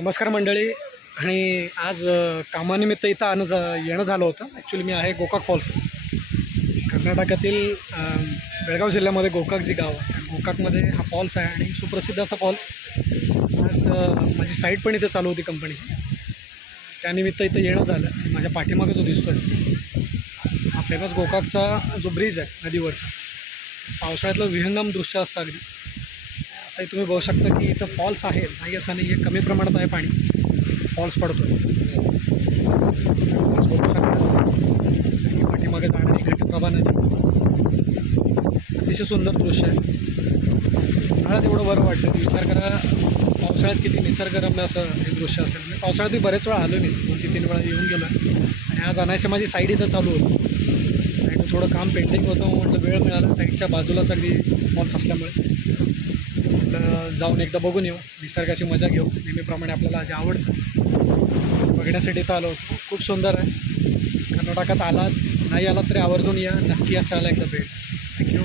नमस्कार मंडळी. आणि आज कामानिमित्त इथं येणं झालं होतं. ॲक्च्युली मी आहे गोकाक फॉल्स, कर्नाटकातील बेळगाव जिल्ह्यामध्ये गोकाक जी गाव आहे, गोकाकमध्ये हा फॉल्स आहे आणि सुप्रसिद्ध असा फॉल्स. आज माझी साईट पण इथे चालू होती कंपनीची, त्यानिमित्त इथं येणं झालं. माझ्या पाठीमागे जो दिसतो आहे हा फेमस गोकाकचा जो ब्रिज आहे नदीवरचा, पावसाळ्यातलं विहंगम दृश्य असतं अगदी. आता तुम्ही बघू शकता की इथं फॉल्स आहे, नाही असं नाही, हे कमी प्रमाणात आहे पाणी, फॉल्स पडतो आहे. फॉल्स बघू शकता की पाठीमागे जाणारी घटप्रभा नदी, अतिशय सुंदर दृश्य आहे. उन्हाळ्यात एवढं बरं वाटतं की विचार करा, पावसाळ्यात किती निसर्गरम्य असं हे दृश्य असेल. मी पावसाळ्यात बरेच वेळा आलो, मी 2-3 वेळा येऊन गेलो आहे. आणि आज अनायसे माझी साईड इथं चालू होती. साईडवर थोडं काम पेंडिंग होतं, म्हटलं वेळ मिळाला, साईडच्या बाजूलाच अगदी फॉल्स असल्यामुळे जाऊन एकदा बघून येऊ, निसर्गाची मजा घेऊ. नेहमीप्रमाणे आपल्याला जे आवडतं बघण्यासाठी इथं आलो होतो. खूप सुंदर आहे. कर्नाटकात आलात नाही आलात तरी आवर्जून या, नक्की असायला एकदा भेट. थँक्यू.